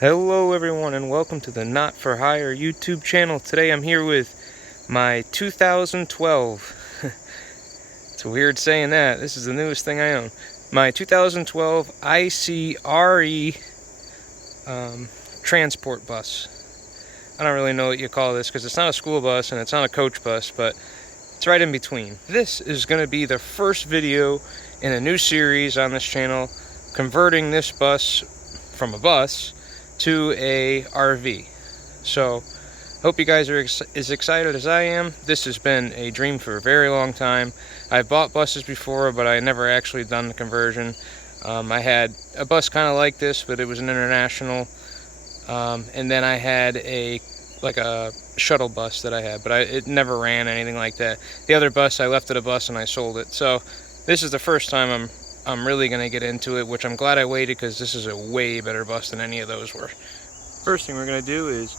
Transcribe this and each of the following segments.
Hello everyone and welcome to the Not For Hire YouTube channel. Today I'm here with my 2012, it's weird saying that, this is the newest thing I own, my 2012 ICRE transport bus. I don't really know what you call this because it's not a school bus and it's not a coach bus, but it's right in between. This is going to be the first video in a new series on this channel, converting this bus from a bus to a RV. So hope you guys are as excited as I am. This has been a dream for a very long time. I've bought buses before, but I never actually done the conversion. I had a bus kind of like this, but it was an international, and then I had a shuttle bus that I had, but it never ran anything like that. The other bus, I left it a bus and I sold it. So this is the first time I'm really going to get into it, which I'm glad I waited because this is a way better bus than any of those were. First thing we're going to do is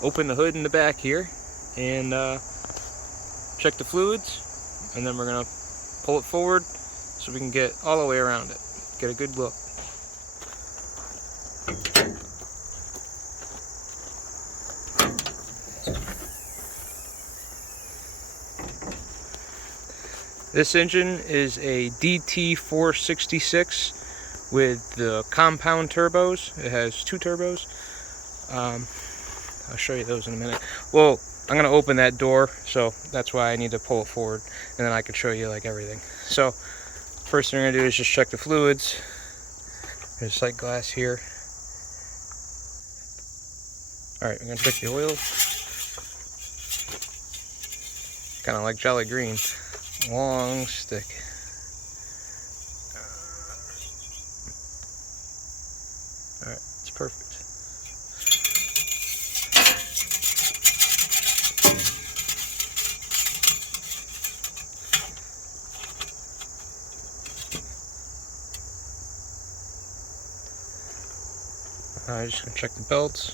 open the hood in the back here and check the fluids, and then we're going to pull it forward so we can get all the way around it, get a good look. This engine is a DT466 with the compound turbos. It has two turbos. I'll show you those in a minute. Well, I'm going to open that door, so that's why I need to pull it forward, and then I can show you like everything. So first thing I'm going to do is just check the fluids. There's sight glass here. Alright, we're going to check the oil. Kind of like Jolly Green. Long stick. Alright, it's perfect. I'm just going to check the belts.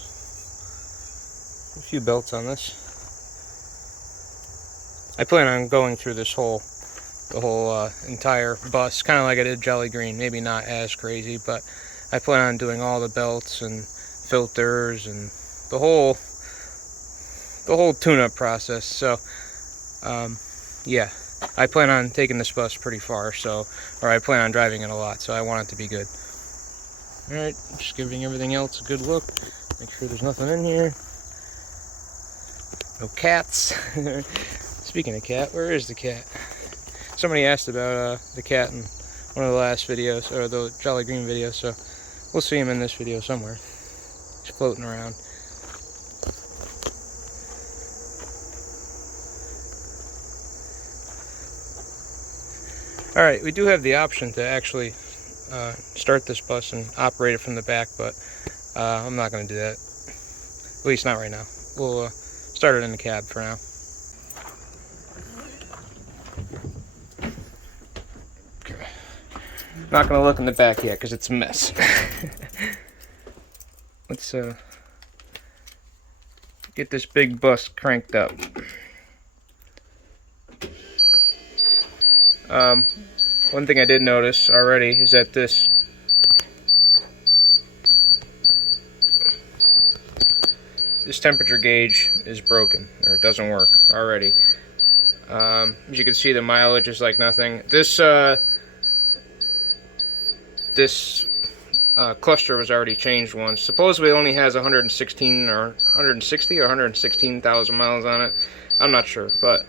A few belts on this. I plan on going through the whole entire bus, kind of like I did Jolly Green. Maybe not as crazy, but I plan on doing all the belts and filters and the whole tune-up process. So, yeah, I plan on taking this bus pretty far. Or I plan on driving it a lot. So I want it to be good. All right, just giving everything else a good look. Make sure there's nothing in here. No cats. Speaking of cat, where is the cat? Somebody asked about the cat in one of the last videos, or the Jolly Green video, so we'll see him in this video somewhere. He's floating around. Alright, we do have the option to actually start this bus and operate it from the back, but I'm not going to do that. At least not right now. We'll start it in the cab for now. Not gonna look in the back yet because it's a mess. Let's get this big bus cranked up. One thing I did notice already is that this temperature gauge is broken, or it doesn't work already. As you can see, the mileage is like nothing. This cluster was already changed once. Supposedly it only has 116 or 160 or 116,000 miles on it. I'm not sure, but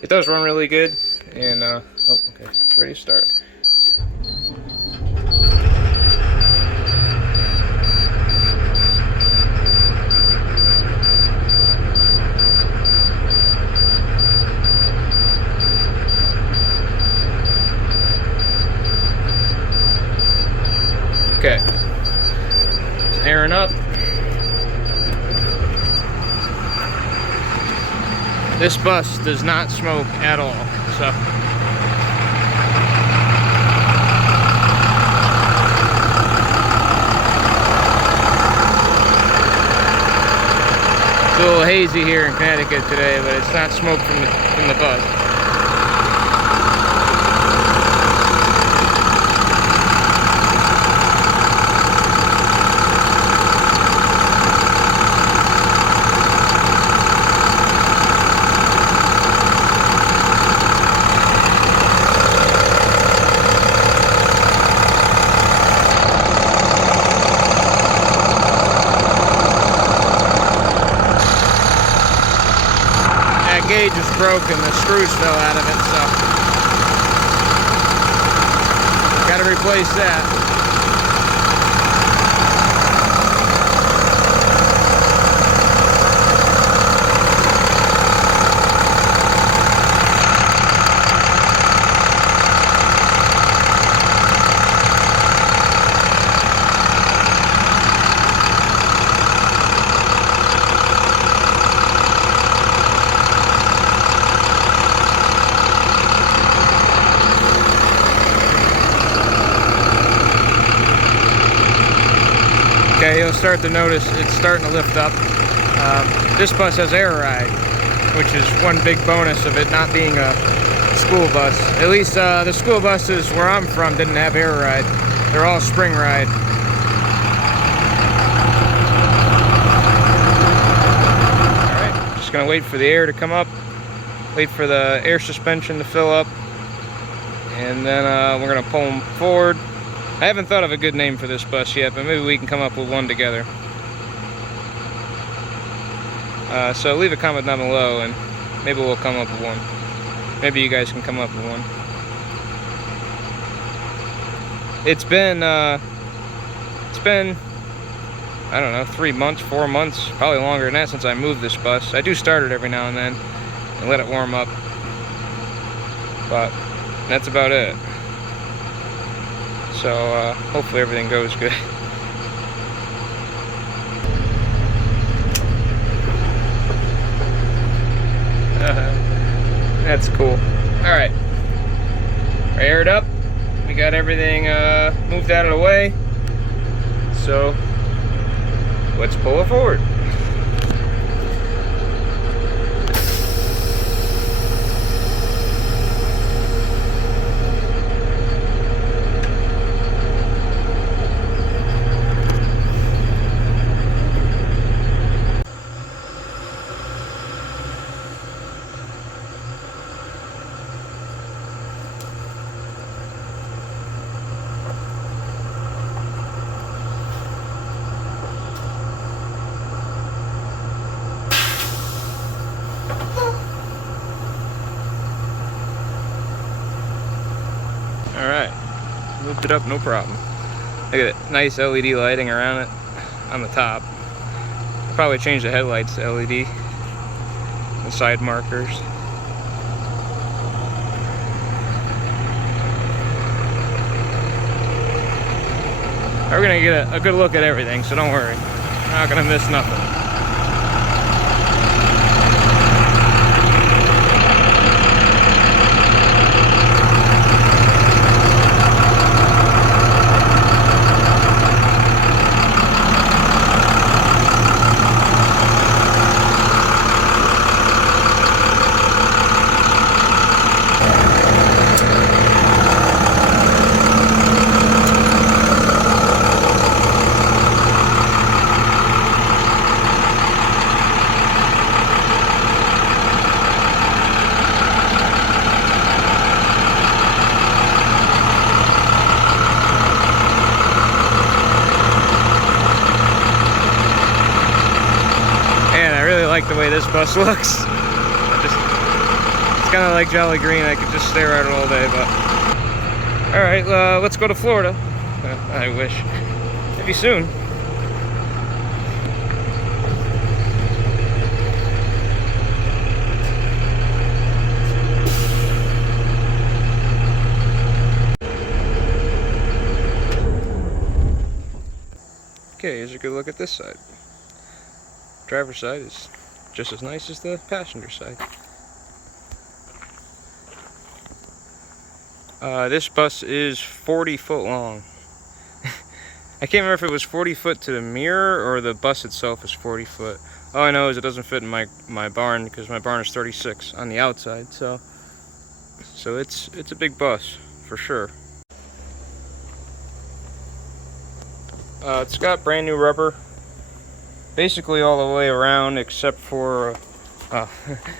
it does run really good. And oh, okay, it's ready to start. Okay, it's airing up. This bus does not smoke at all, so it's a little hazy here in Connecticut today, but it's not smoke from the bus. cage is broken, the screws fell out of it, so gotta replace that. Okay, you'll start to notice it's starting to lift up. This bus has air ride, which is one big bonus of it not being a school bus. At least the school buses where I'm from didn't have air ride. They're all spring ride. Alright, just gonna wait for the air to come up, wait for the air suspension to fill up, and then we're gonna pull them forward. I haven't thought of a good name for this bus yet, but maybe we can come up with one together. So leave a comment down below and maybe we'll come up with one. Maybe you guys can come up with one. It's been, I don't know, 3 months, 4 months, probably longer than that since I moved this bus. I do start it every now and then and let it warm up, but that's about it. So hopefully everything goes good. That's cool. Alright. We're aired up. We got everything moved out of the way. So let's pull it forward. Alright, moved it up, no problem. Look at it, nice LED lighting around it on the top. I'll probably change the headlights to LED, the side markers. We're gonna get a good look at everything, so don't worry. We're not gonna miss nothing. I like the way this bus looks. It's kind of like Jolly Green. I could just stare at it all day, but all right, let's go to Florida. I wish. Maybe soon. Okay, here's a good look at this side. Driver's side is just as nice as the passenger side. This bus is 40 foot long. I can't remember if it was 40 foot to the mirror or the bus itself is 40 foot. All I know is it doesn't fit in my barn because my barn is 36 on the outside. So it's a big bus for sure. It's got brand new rubber. Basically all the way around except for,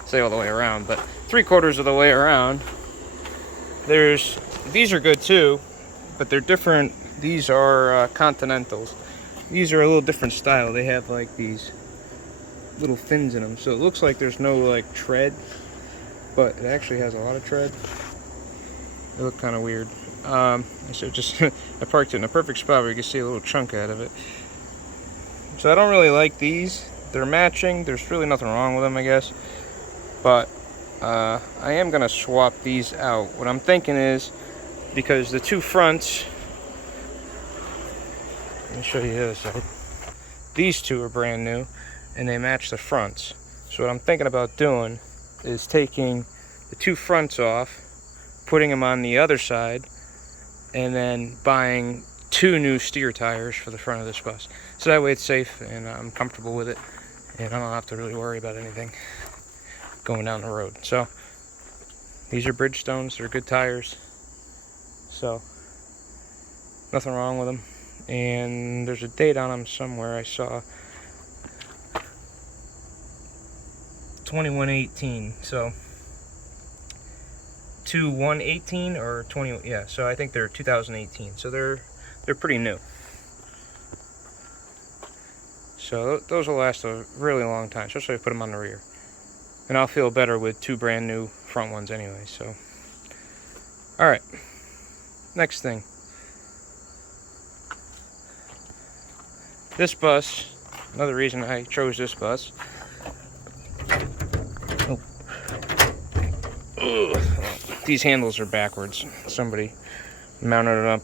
say all the way around, but 3/4 of the way around. These are good too, but they're different. These are Continentals. These are a little different style. They have like these little fins in them, so it looks like there's no like tread but it actually has a lot of tread. It looked kind of weird. I parked it in a perfect spot where you can see a little chunk out of it. So I don't really like these. They're matching. There's really nothing wrong with them, I guess. But I am going to swap these out. What I'm thinking is, because the two fronts, let me show you the other side. These two are brand new, and they match the fronts. So what I'm thinking about doing is taking the two fronts off, putting them on the other side, and then buying 2 new steer tires for the front of this bus. So that way it's safe and I'm comfortable with it, and I don't have to really worry about anything going down the road. So these are Bridgestones, they're good tires, so nothing wrong with them. And there's a date on them somewhere I saw, 2118. So 2118 or 20, yeah, so I think they're 2018, so they're pretty new. So those will last a really long time, especially if I put them on the rear. And I'll feel better with 2 brand new front ones anyway. So alright, next thing, this bus, another reason I chose this bus. Ugh. These handles are backwards. Somebody mounted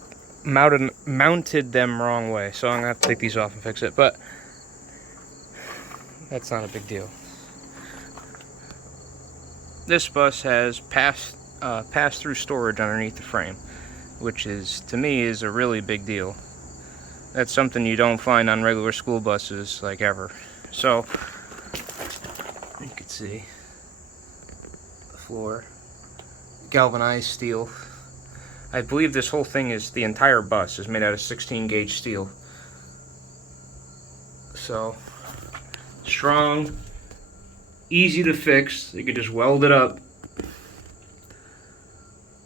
them wrong way, so I'm gonna have to take these off and fix it. But that's not a big deal. This bus has pass-through storage underneath the frame, which is, to me, is a really big deal. That's something you don't find on regular school buses, like, ever. So you can see the floor. Galvanized steel. I believe this whole thing is, the entire bus is made out of 16 gauge steel. So strong, easy to fix. You can just weld it up.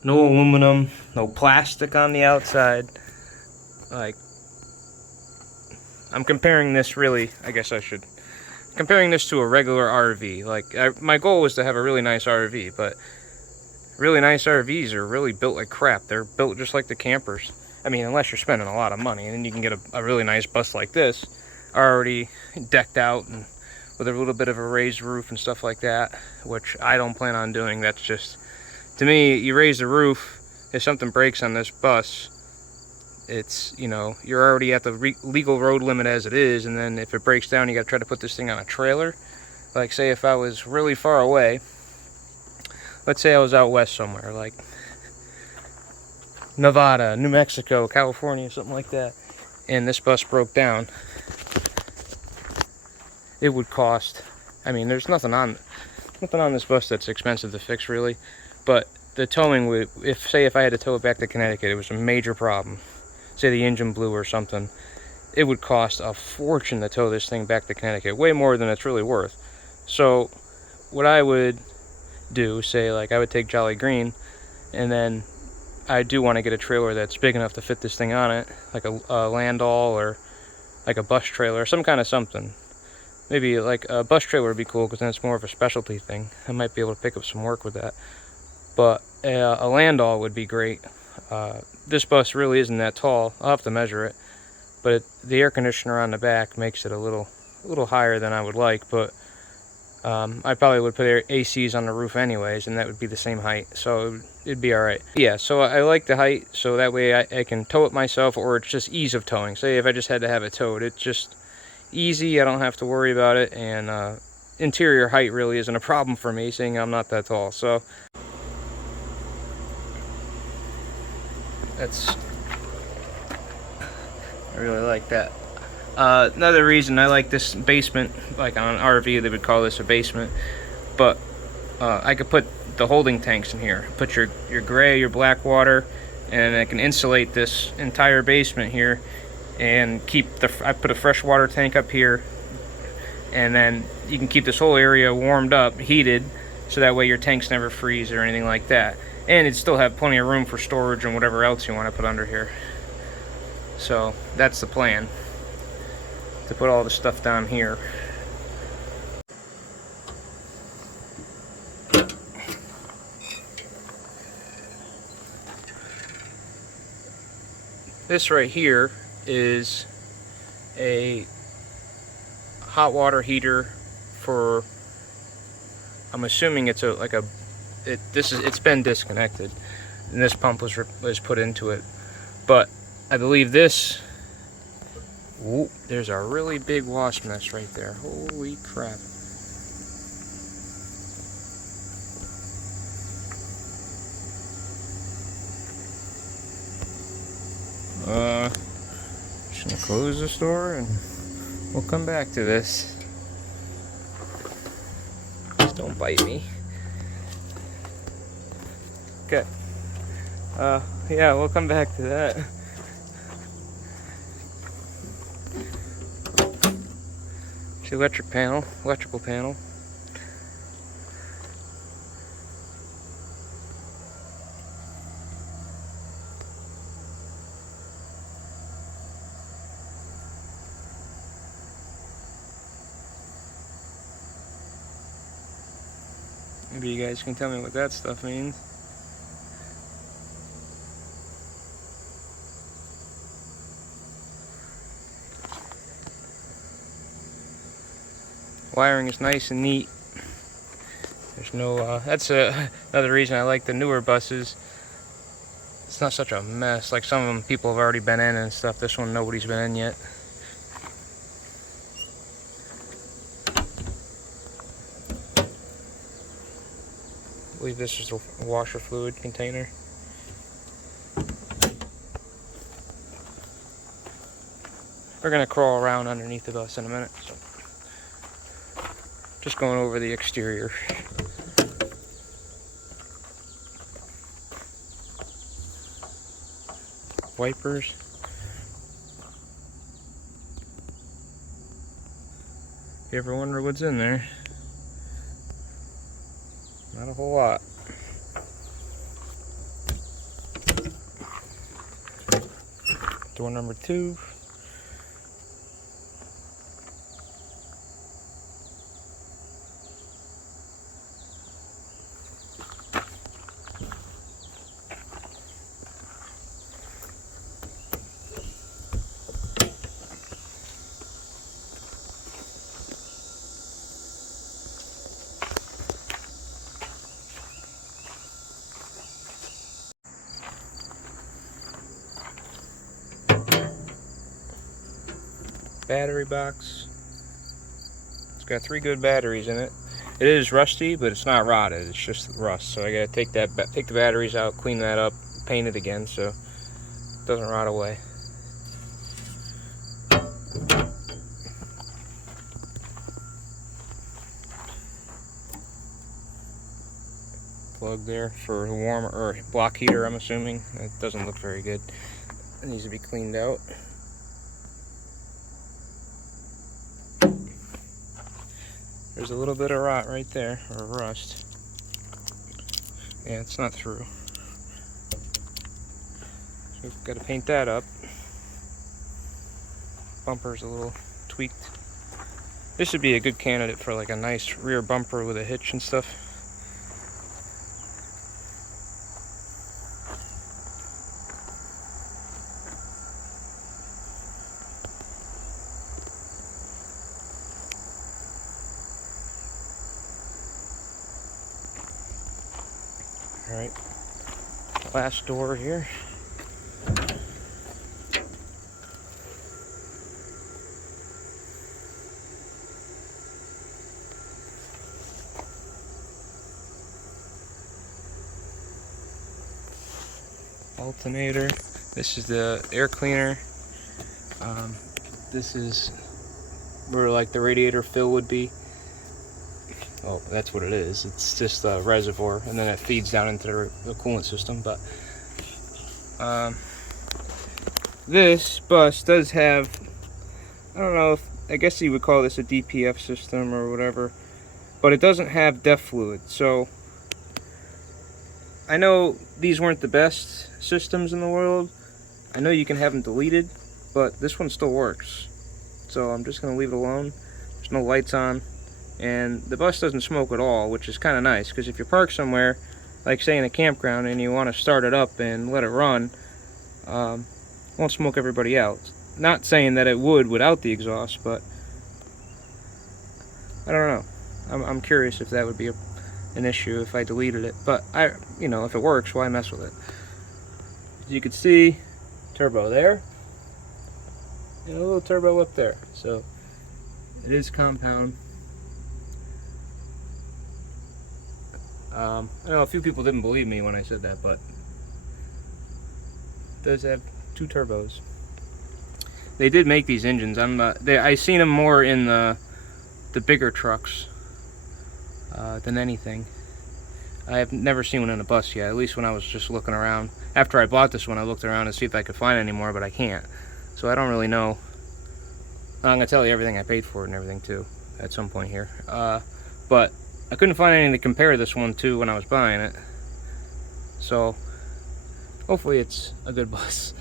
No aluminum, no plastic on the outside. Like, I'm comparing this, really, I guess I should, comparing this to a regular RV. Like, my goal was to have a really nice RV, but really nice RVs are really built like crap. They're built just like the campers. I mean, unless you're spending a lot of money, and then you can get a really nice bus like this, already decked out and with a little bit of a raised roof and stuff like that, which I don't plan on doing. That's just, to me, you raise the roof, if something breaks on this bus, it's, you know, you're already at the legal road limit as it is, and then if it breaks down, you got to try to put this thing on a trailer. Like, say if I was really far away, let's say I was out west somewhere, like Nevada, New Mexico, California, something like that, and this bus broke down, it would cost, I mean, there's nothing on this bus that's expensive to fix, really, but the towing would, if I had to tow it back to Connecticut, it was a major problem. Say the engine blew or something, it would cost a fortune to tow this thing back to Connecticut, way more than it's really worth. So what I would do, say, like, I would take Jolly Green, and then I do want to get a trailer that's big enough to fit this thing on it, like a Landau or like a bus trailer, some kind of something. Maybe like a bus trailer would be cool, because then it's more of a specialty thing. I might be able to pick up some work with that. But a Landau would be great. This bus really isn't that tall. I'll have to measure it, but the air conditioner on the back makes it a little higher than I would like. But I probably would put ACs on the roof anyways, and that would be the same height, so it'd be alright. Yeah, so I like the height, so that way I can tow it myself, or it's just ease of towing. Say if I just had to have it towed, it's just easy, I don't have to worry about it, and interior height really isn't a problem for me, seeing I'm not that tall. So I really like that. Another reason I like this basement, like on an RV they would call this a basement, but I could put the holding tanks in here. Put your gray, your black water, and I can insulate this entire basement here, and keep I put a fresh water tank up here, and then you can keep this whole area warmed up, heated, so that way your tanks never freeze or anything like that. And it'd still have plenty of room for storage and whatever else you want to put under here. So that's the plan, to put all the stuff down here. This right here is a hot water heater for, I'm assuming it's it's been disconnected and this pump was put into it, but I believe this, ooh, there's a really big wasp nest right there. Holy crap. Just gonna close the door and we'll come back to this. Just don't bite me. Okay. Yeah, we'll come back to that. It's the electrical panel. Maybe you guys can tell me what that stuff means. Wiring is nice and neat. There's no, that's another reason I like the newer buses. It's not such a mess. Like some of them people have already been in and stuff. This one nobody's been in yet. I believe this is a washer fluid container. We're gonna crawl around underneath the bus in a minute. So. Just going over the exterior. Wipers. If you ever wonder what's in there, not a whole lot. Door number 2. Battery box. It's got 3 good batteries in it. It is rusty, but it's not rotted. It's just rust. So I gotta take the batteries out, clean that up, paint it again so it doesn't rot away. Plug there for a warmer or block heater, I'm assuming. It doesn't look very good. It needs to be cleaned out. There's a little bit of rot right there, or rust. Yeah, it's not through. So we've got to paint that up. Bumper's a little tweaked. This would be a good candidate for like a nice rear bumper with a hitch and stuff. Alright, last door here. Alternator. This is the air cleaner. This is where like the radiator fill would be. Oh, that's what it is. It's just a reservoir, and then it feeds down into the coolant system. But this bus does have, I don't know if, I guess you would call this a DPF system or whatever, but it doesn't have DEF fluid. So I know these weren't the best systems in the world. I know you can have them deleted, but this one still works. So I'm just gonna leave it alone. There's no lights on. And the bus doesn't smoke at all, which is kind of nice, because if you park somewhere, like say in a campground, and you want to start it up and let it run, won't smoke everybody out. Not saying that it would without the exhaust, but I don't know. I'm curious if that would be an issue if I deleted it. But you know, if it works, why mess with it? As you can see, turbo there, and a little turbo up there. So it is compound. I know a few people didn't believe me when I said that, but it does have 2 turbos. They did make these engines. I seen them more in the bigger trucks than anything. I have never seen one in a bus yet, at least when I was just looking around. After I bought this one, I looked around to see if I could find any more, but I can't. So I don't really know. I'm going to tell you everything I paid for it and everything too at some point here. But I couldn't find anything to compare this one to when I was buying it. So hopefully it's a good bus.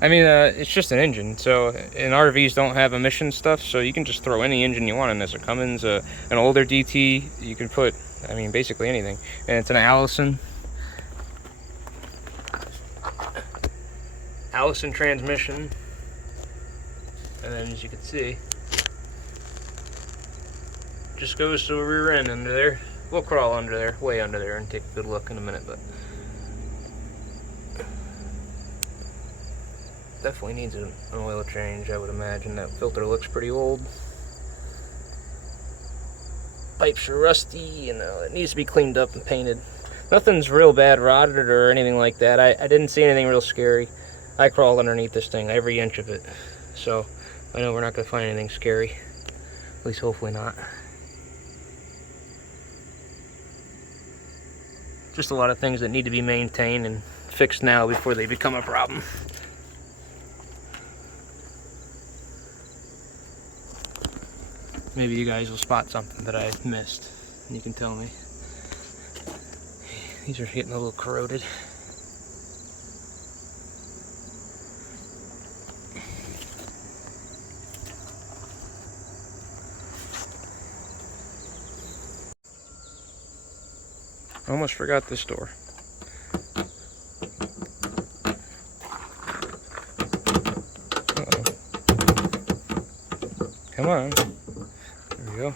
I mean, it's just an engine, so, and RVs don't have emission stuff, so you can just throw any engine you want in this. A Cummins, an older DT, you can put, I mean, basically anything. And it's an Allison transmission. And then, as you can see, just goes to a rear end under there. We'll crawl under there, way under there, and take a good look in a minute, but definitely needs an oil change, I would imagine. That filter looks pretty old. Pipes are rusty, and it needs to be cleaned up and painted. Nothing's real bad rotted or anything like that. I didn't see anything real scary. I crawled underneath this thing, every inch of it. So I know we're not going to find anything scary. At least hopefully not. Just a lot of things that need to be maintained and fixed now before they become a problem. Maybe you guys will spot something that I missed, and you can tell me. These are getting a little corroded. I almost forgot this door. Uh-oh. Come on. There we go.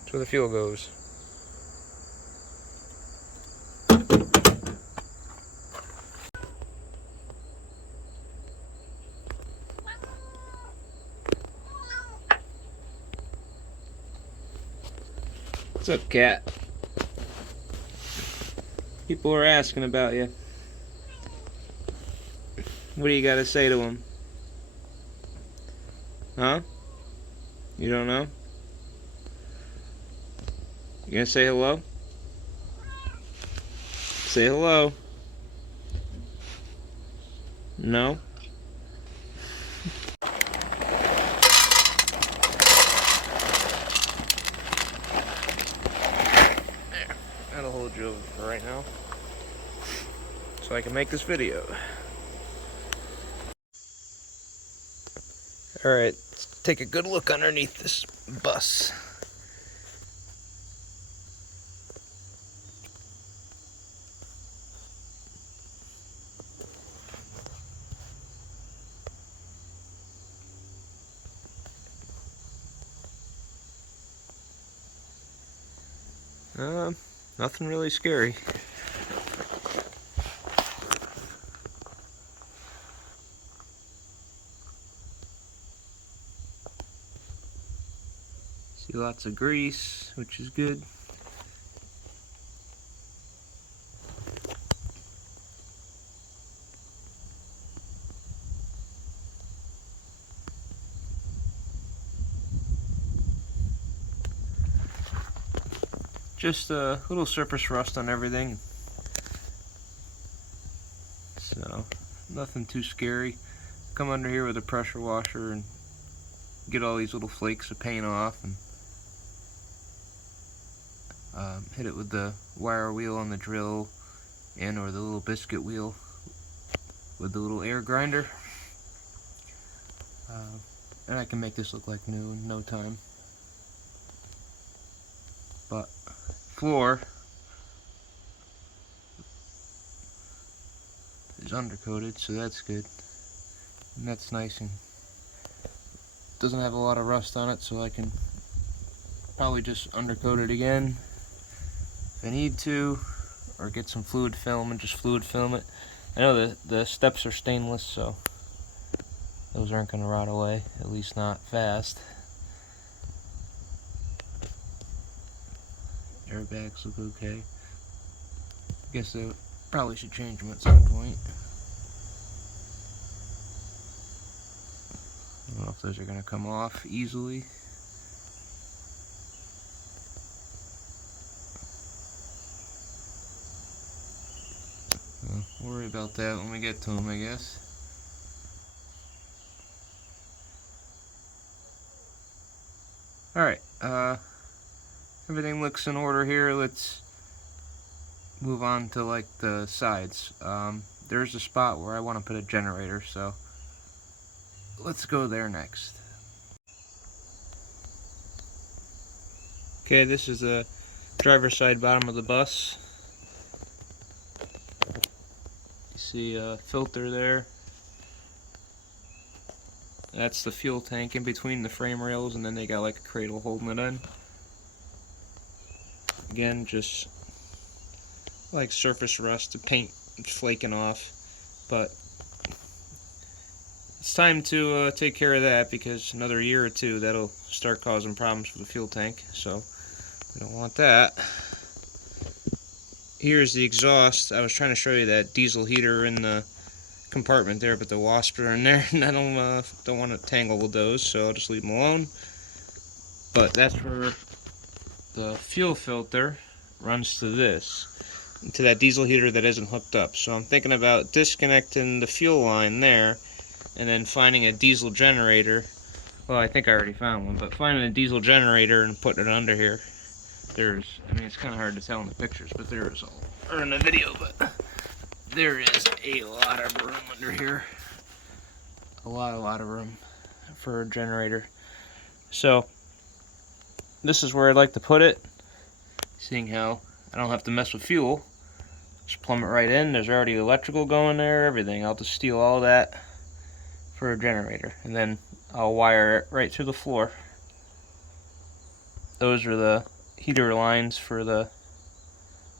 That's where the fuel goes. What's up, cat? People are asking about you. What do you got to say to them? Huh? You don't know? You gonna say hello? Say hello. No? There. That'll hold you over for right now. So I can make this video. Alright, let's take a good look underneath this bus. Nothing really scary. See lots of grease, which is good. Just a little surface rust on everything. So, nothing too scary. Come under here with a pressure washer and get all these little flakes of paint off, and hit it with the wire wheel on the drill and or the little biscuit wheel with the little air grinder. And I can make this look like new in no time. But floor is undercoated, so that's good. And that's nice and doesn't have a lot of rust on it, so I can probably just undercoat it again if I need to, or get some fluid film and just fluid film it. I know the steps are stainless, so those aren't going to rot away, at least not fast. Airbags look okay. Guess I probably should change them at some point. I don't know if those are going to come off easily. We'll worry about that when we get to them, I guess. Alright, everything looks in order here. Let's move on to like the sides. There's a spot where I want to put a generator, so let's go there next. Okay, this is the driver's side bottom of the bus. You see a filter there. That's the fuel tank in between the frame rails, and then they got like a cradle holding it in. Again, just like surface rust, the paint flaking off, but it's time to take care of that, because another year or two that'll start causing problems for the fuel tank, so we don't want that. Here's the exhaust. I was trying to show you that diesel heater in the compartment there, but the wasps are in there, and I don't want to tangle with those, so I'll just leave them alone. But that's where the fuel filter runs to this, to that diesel heater that isn't hooked up. So I'm thinking about disconnecting the fuel line there, and then finding a diesel generator. Well, I think I already found one, but finding a diesel generator and putting it under here. I mean, it's kind of hard to tell in the pictures, but or in the video, but there is a lot of room under here. A lot of room for a generator. So this is where I'd like to put it, seeing how I don't have to mess with fuel. Just plumb it right in. There's already electrical going there, everything. I'll just steal all that for a generator, and then I'll wire it right through the floor. Those are the heater lines for the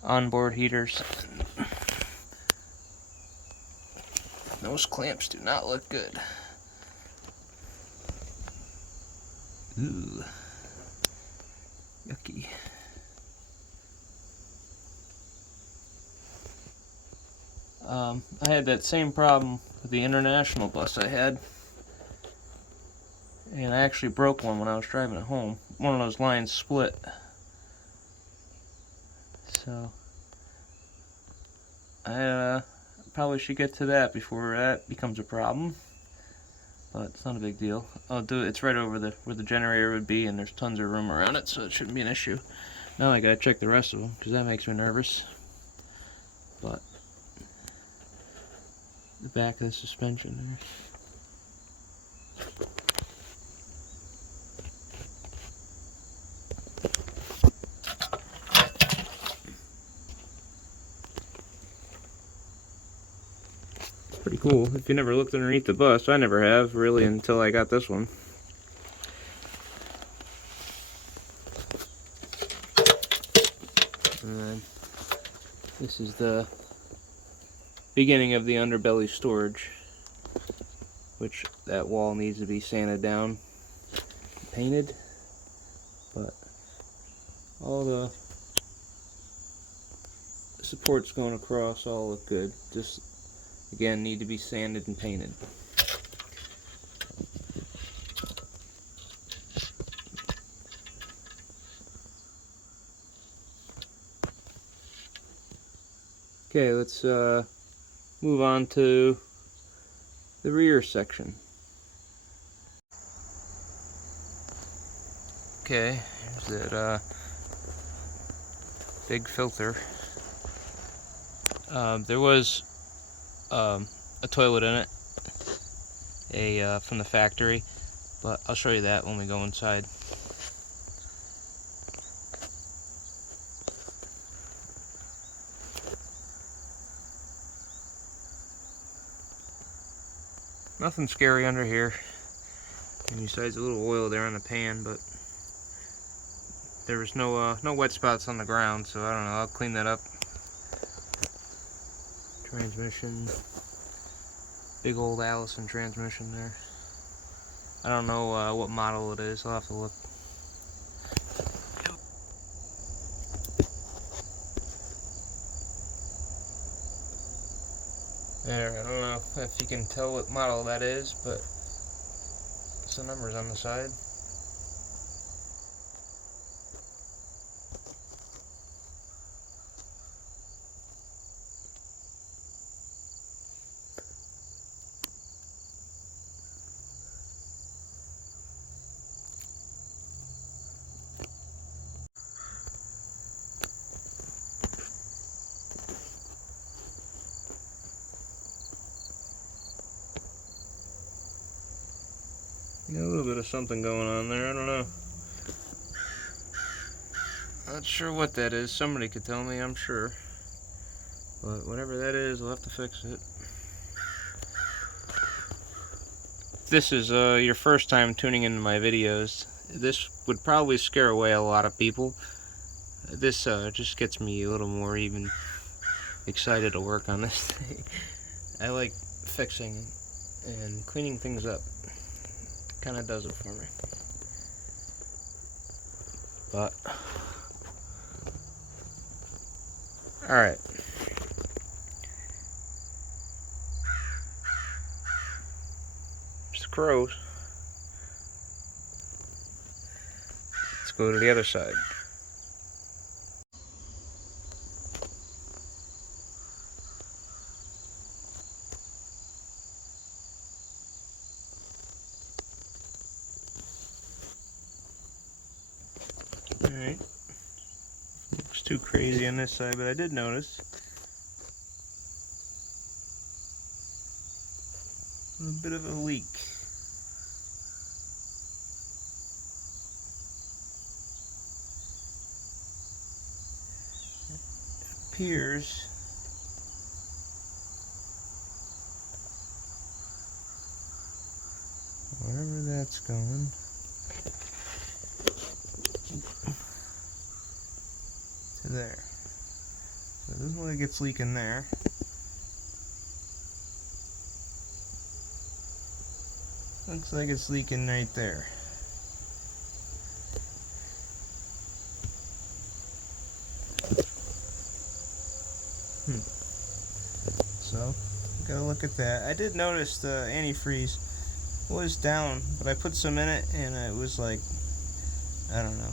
onboard heaters. Those clamps do not look good. Ooh, yucky. I had that same problem with the international bus I had, and I actually broke one when I was driving it home. One of those lines split. So I probably should get to that before that becomes a problem, but it's not a big deal. I'll do it. It's right over where the generator would be, and there's tons of room around it, so it shouldn't be an issue. Now I gotta check the rest of them, because that makes me nervous. But the back of the suspension there. Pretty cool. If you never looked underneath the bus, I never have really until I got this one. And then this is the beginning of the underbelly storage, which that wall needs to be sanded down, painted, but all the supports going across all look good. Just again, need to be sanded and painted. Okay, let's move on to the rear section. Okay, here's that big filter. There was a toilet in it, from the factory, but I'll show you that when we go inside. Nothing scary under here. And besides a little oil there on the pan, but there was no wet spots on the ground, so I don't know, I'll clean that up. Transmission. Big old Allison transmission there. I don't know what model it is, I'll have to look. There, I don't know if you can tell what model that is, but it's the numbers on the side. A little bit of something going on there, I don't know. Not sure what that is, somebody could tell me, I'm sure. But whatever that is, I'll have to fix it. If this is your first time tuning into my videos, this would probably scare away a lot of people. This just gets me a little more even excited to work on this thing. I like fixing and cleaning things up. Kind of does it for me. But all right. There's the crows. Let's go to the other side. Alright, looks too crazy on this side, but I did notice a bit of a leak. It appears wherever that's going. To there. So it doesn't look like it's leaking there. Looks like it's leaking right there. So, gotta look at that. I did notice the antifreeze was down, but I put some in it and it was like, I don't know,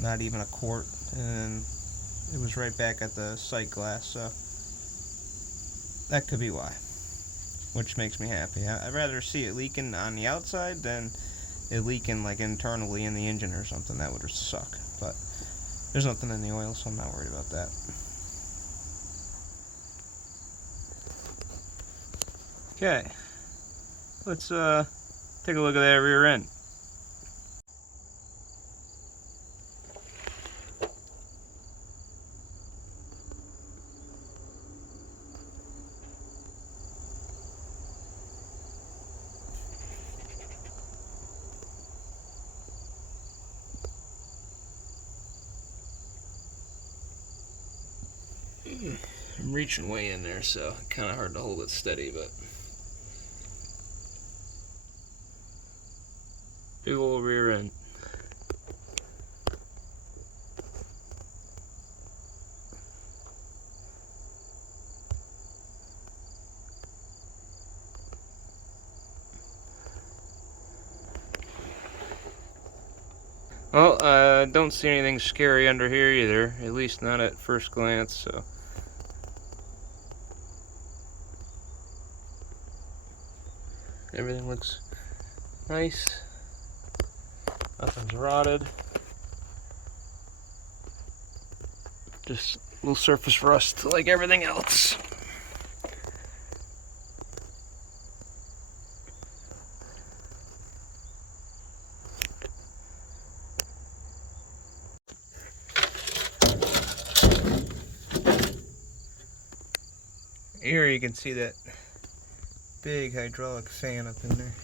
not even a quart, and it was right back at the sight glass, so that could be why, which makes me happy. I'd rather see it leaking on the outside than it leaking like internally in the engine or something. That would suck, but there's nothing in the oil, so I'm not worried about that. Okay, let's take a look at that rear end. I'm reaching way in there, so kind of hard to hold it steady, but big old rear end. Well, I don't see anything scary under here either, at least not at first glance, so. Everything looks nice. Nothing's rotted. Just a little surface rust like everything else. Here you can see that big hydraulic fan up in there.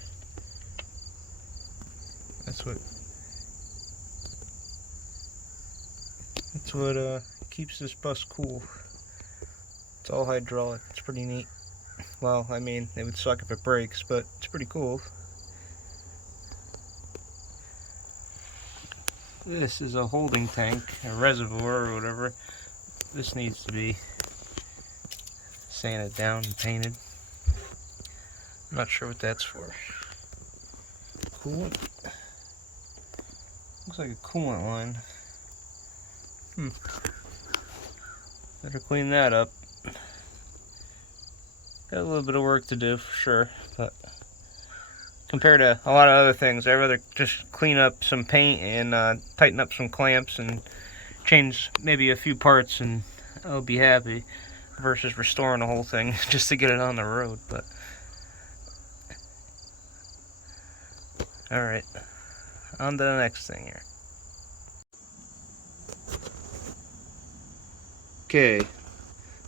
That's what keeps this bus cool. It's all hydraulic. It's pretty neat. Well, I mean, it would suck if it breaks, but it's pretty cool. This is a holding tank, a reservoir or whatever. This needs to be sanded down and painted. I'm not sure what that's for. Coolant? Looks like a coolant line. Better clean that up. Got a little bit of work to do for sure, but compared to a lot of other things, I'd rather just clean up some paint and tighten up some clamps and change maybe a few parts and I'll be happy, versus restoring the whole thing just to get it on the road. But alright, on to the next thing here. Okay,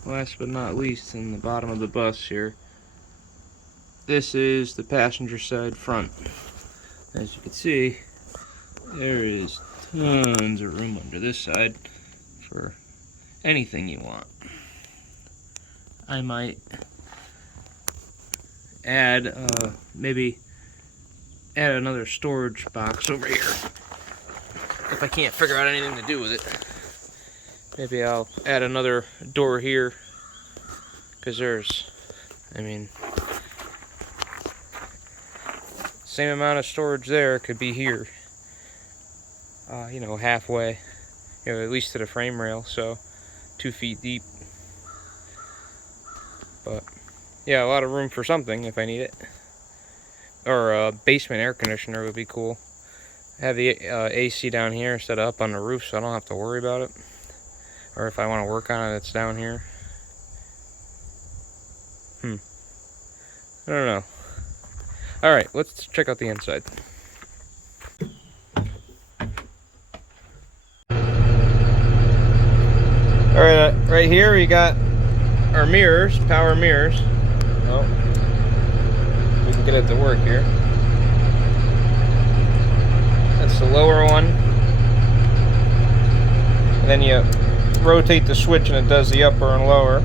last but not least, in the bottom of the bus here, this is the passenger side front. As you can see, there is tons of room under this side for anything you want. I might add, maybe add another storage box over here if I can't figure out anything to do with it. Maybe I'll add another door here, because there's, I mean, same amount of storage there could be here. You know, halfway, you know, at least to the frame rail, so 2 feet deep. But yeah, a lot of room for something if I need it. Or a basement air conditioner would be cool. I have the AC down here instead of up on the roof, so I don't have to worry about it. Or if I want to work on it, it's down here. I don't know. Alright, let's check out the inside. Alright, right here we got our mirrors, power mirrors. Oh, we can get it to work here. That's the lower one. And then you rotate the switch and it does the upper and lower.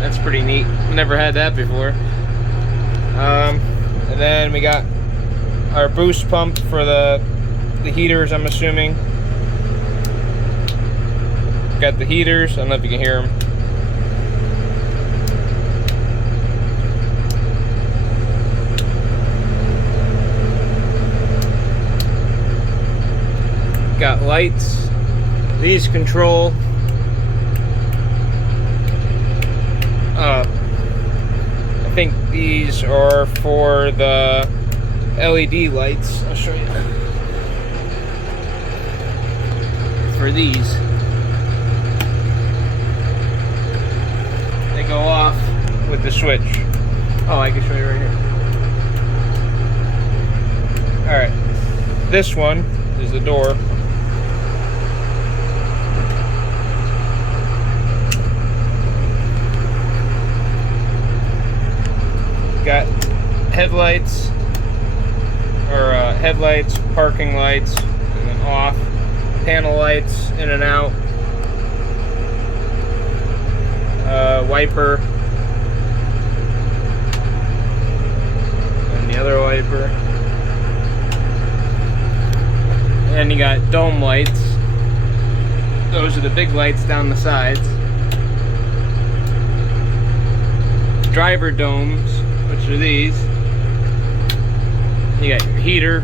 That's pretty neat. Never had that before. And then we got our boost pump for the heaters, I'm assuming. Got the heaters. I don't know if you can hear them. Got lights. These control I think these are for the LED lights. I'll show you. For these, they go off with the switch. Oh, I can show you right here. Alright, this one is the door. Got headlights, or headlights, parking lights, and then off. Panel lights, in and out. Wiper. And the other wiper. And then you got dome lights. Those are the big lights down the sides. Driver domes, which are these. You got your heater,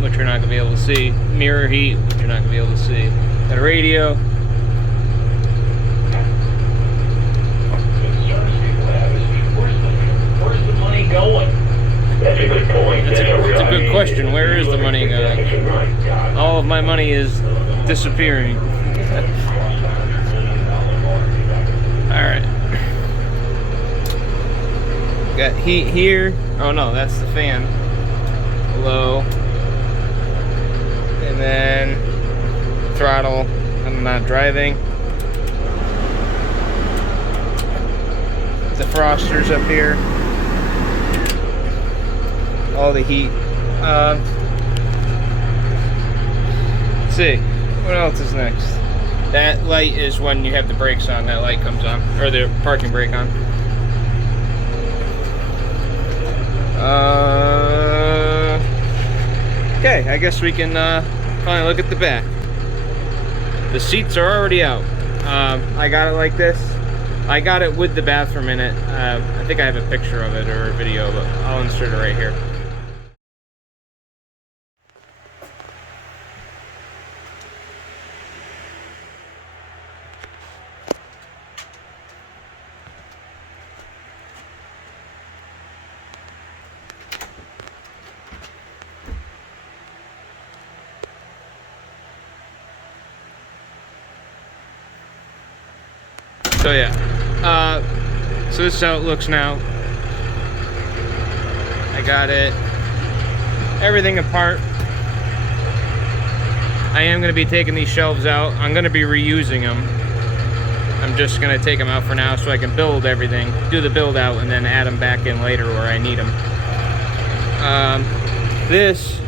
which you're not going to be able to see. Mirror heat, which you're not going to be able to see. Got a radio. Where's the money going? That's a good point. That's a good question. Where is the money going? All of my money is disappearing. Alright. Got heat here. Oh no, that's the fan. Low. And then throttle. I'm not driving. defrosters up here. All the heat. Let's see, what else is next? That light is when you have the brakes on, that light comes on, or the parking brake on. Okay, I guess we can finally look at the back. The seats are already out. I got it like this. I got it with the bathroom in it. I think I have a picture of it or a video, but I'll insert it right here. So yeah, so this is how it looks now. I got it, everything apart. I am going to be taking these shelves out. I'm going to be reusing them. I'm just going to take them out for now so I can build everything, do the build out, and then add them back in later where I need them. This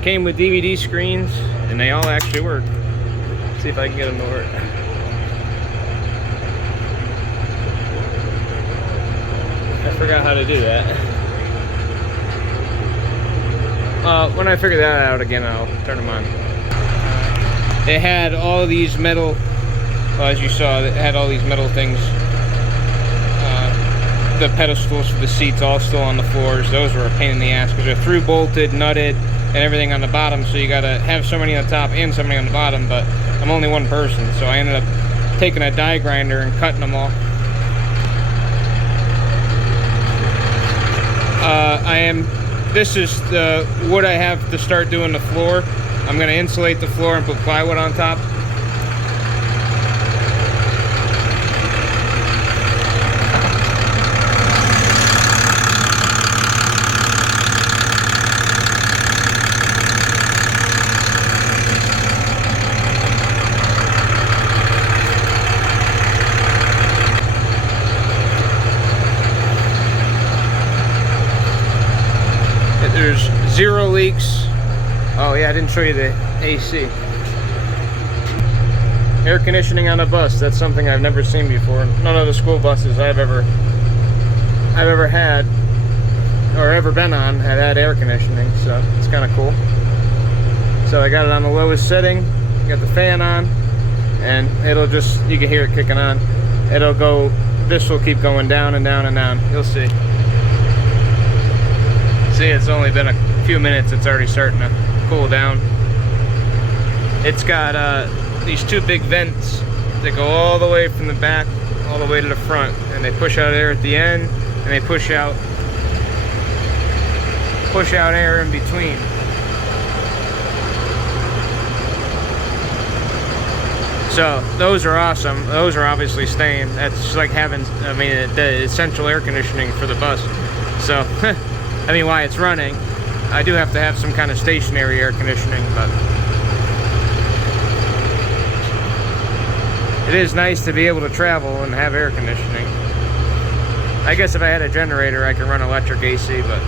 came with DVD screens, and they all actually work. Let's see if I can get them to work. I forgot how to do that. When I figure that out again, I'll turn them on. It had all these metal, well, as you saw, it had all these metal things. The pedestals for the seats all still on the floors. Those were a pain in the ass because they're through bolted, nutted, and everything on the bottom. So you gotta have somebody on the top and somebody on the bottom, but I'm only one person. So I ended up taking a die grinder and cutting them all. This is the wood I have to start doing the floor. I'm going to insulate the floor and put plywood on top. There's 0 leaks. Oh yeah, I didn't show you the AC. Air conditioning on a bus. That's something I've never seen before. None of the school buses I've ever had or ever been on had air conditioning, so it's kind of cool. So I got it on the lowest setting. Got the fan on, and it'll just, you can hear it kicking on. It'll go. This will keep going down and down and down. You'll see. See, it's only been a few minutes, it's already starting to cool down. It's got these 2 big vents that go all the way from the back all the way to the front, and they push out air at the end, and they push out air in between. So those are awesome. Those are obviously staying. That's just like having, I mean, the essential air conditioning for the bus. So I mean, while it's running, I do have to have some kind of stationary air conditioning, but it is nice to be able to travel and have air conditioning. I guess if I had a generator, I could run electric AC, but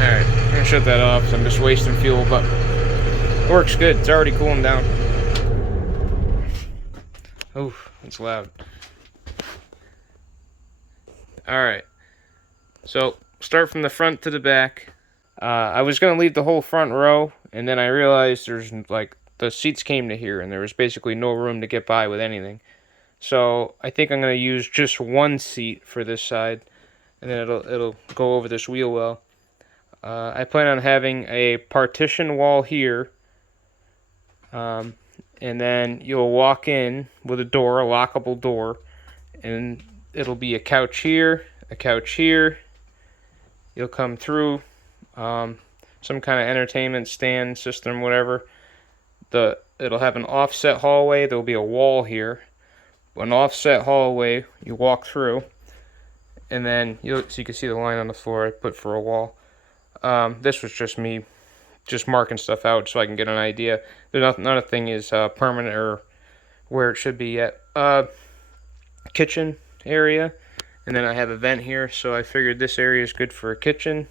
alright, I'm gonna shut that off, so I'm just wasting fuel, but it works good. It's already cooling down. Oof, it's loud. Alright. So, start from the front to the back. I was going to leave the whole front row, and then I realized there's, like, the seats came to here, and there was basically no room to get by with anything. So, I think I'm going to use just one seat for this side, and then it'll go over this wheel well. I plan on having a partition wall here. And then you'll walk in with a door, a lockable door, and it'll be a couch here, a couch here. You'll come through, some kind of entertainment stand system, whatever. It'll have an offset hallway. There'll be a wall here, an offset hallway. You walk through, and then so you can see the line on the floor I put for a wall. This was just me just marking stuff out so I can get an idea. Nothing is permanent or where it should be yet. Kitchen area, and then I have a vent here, so I figured this area is good for a kitchen.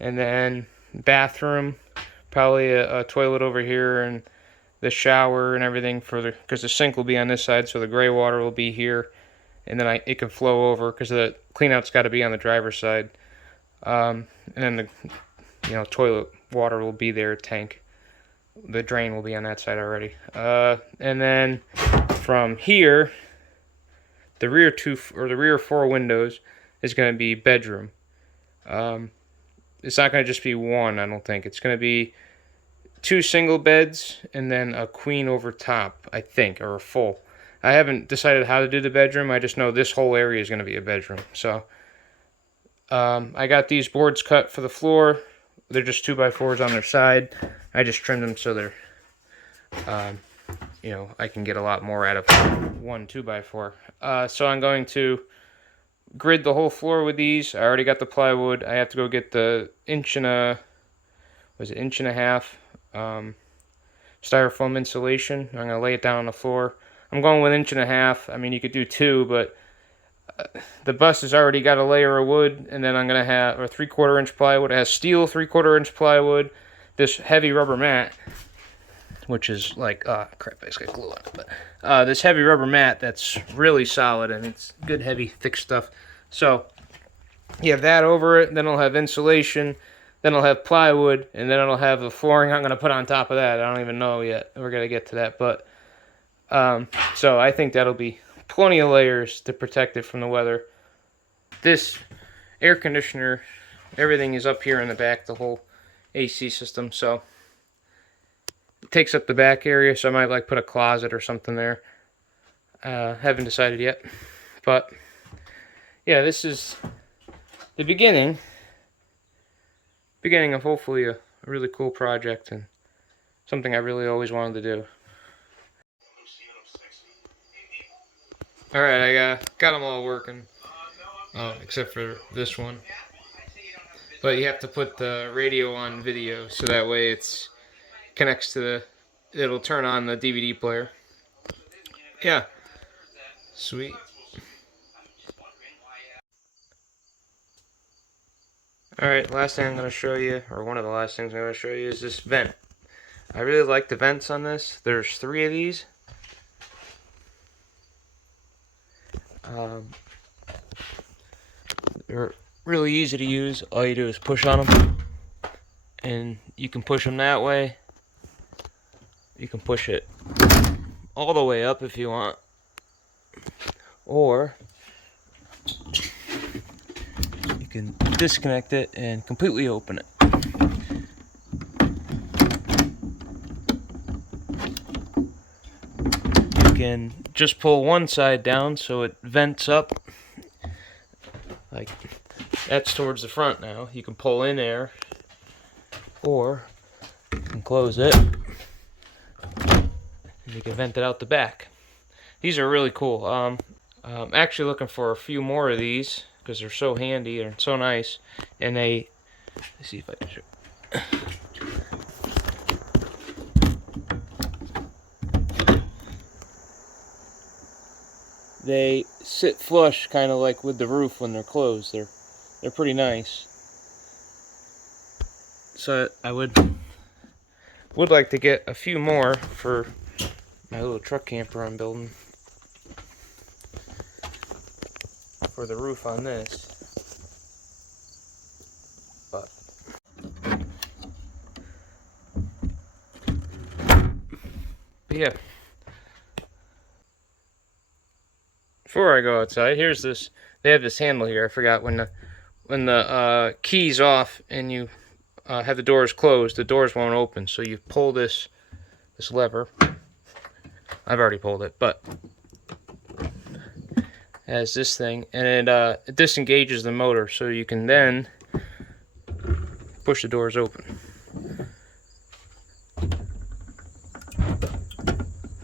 And then bathroom, probably a toilet over here, and the shower and everything because the sink will be on this side, so the gray water will be here, and then it can flow over because the cleanout's got to be on the driver's side. And then the toilet water will be there, tank. The drain will be on that side already. And then from here, the rear 4 windows is going to be bedroom. It's not going to just be one, I don't think. It's going to be 2 single beds and then a queen over top, I think, or a full. I haven't decided how to do the bedroom. I just know this whole area is going to be a bedroom. So I got these boards cut for the floor. They're just 2x4s on their side. I just trimmed them so they're, I can get a lot more out of one 2x4. So I'm going to grid the whole floor with these. I already got the plywood. I have to go get the inch and a half styrofoam insulation. I'm gonna lay it down on the floor. I'm going with 1.5 inches. I mean, you could do 2, but the bus has already got a layer of wood, and then I'm gonna have a 3/4 inch plywood. It has steel 3/4 inch plywood, this heavy rubber mat, which is like crap, I just got glue on it, but this heavy rubber mat that's really solid, and it's good heavy thick stuff. So you have that over it, then I'll have insulation, then I'll have plywood, and then I'll have the flooring I'm gonna put on top of that. I don't even know yet. We're gonna get to that, but so I think that'll be plenty of layers to protect it from the weather. This air conditioner, everything is up here in the back, the whole AC system, so it takes up the back area, so I might put a closet or something there. Haven't decided yet, but yeah, this is the beginning of hopefully a really cool project and something I really always wanted to do. Alright, I got them all working, except for this one. But you have to put the radio on video, so that way it connects to it'll turn on the DVD player. Yeah, sweet. Alright, last thing I'm going to show you, or one of the last things I'm going to show you, is this vent. I really like the vents on this. There's 3 of these. They're really easy to use. All you do is push on them, and you can push them that way. You can push it all the way up if you want, or you can disconnect it and completely open it. You can just pull one side down so it vents up. Like, that's towards the front now. You can pull in air, or you can close it, and you can vent it out the back. These are really cool. I'm actually looking for a few more of these because they're so handy and so nice. And let's see if I can show. They sit flush, kind of like with the roof when they're closed. They're pretty nice. So I would like to get a few more for my little truck camper I'm building for the roof on this. But yeah. Before I go outside, here's this. They have this handle here. I forgot when the key's off and you have the doors closed, the doors won't open. So you pull this lever. I've already pulled it, but it has this thing, and it disengages the motor, so you can then push the doors open.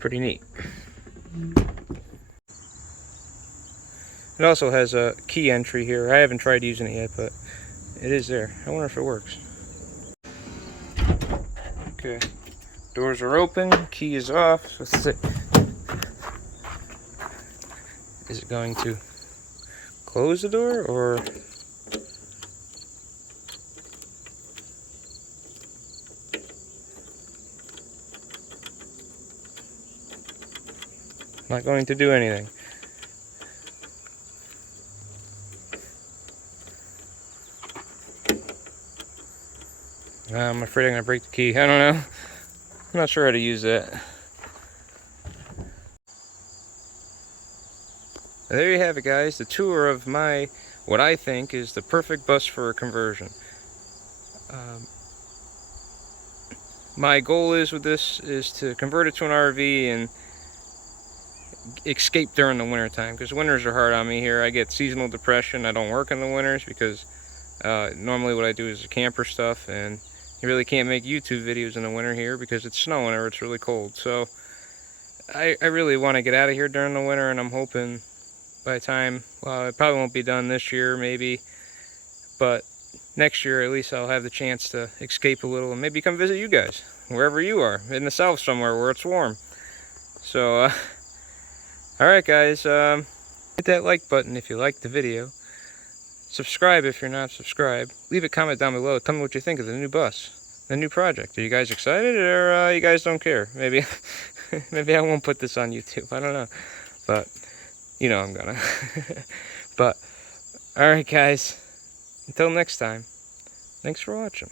Pretty neat. It also has a key entry here. I haven't tried using it yet, but it is there. I wonder if it works. Okay, doors are open, key is off. Let's see. Is it going to close the door or? Not going to do anything. I'm afraid I'm going to break the key. I don't know. I'm not sure how to use that. There you have it, guys. The tour of my, what I think is the perfect bus for a conversion. My goal is with this is to convert it to an RV and escape during the winter time, because winters are hard on me here. I get seasonal depression. I don't work in the winters because normally what I do is camper stuff, and you really can't make YouTube videos in the winter here because it's snowing or it's really cold. So I really want to get out of here during the winter, and I'm hoping by the time, well, it probably won't be done this year maybe, but next year at least I'll have the chance to escape a little and maybe come visit you guys wherever you are, in the south somewhere where it's warm. So alright guys, hit that like button if you liked the video, subscribe if you're not subscribed, leave a comment down below, tell me what you think of the new bus, the new project. Are you guys excited, or you guys don't care? Maybe maybe I won't put this on YouTube, I don't know, but you know I'm gonna. But alright guys, until next time, thanks for watching.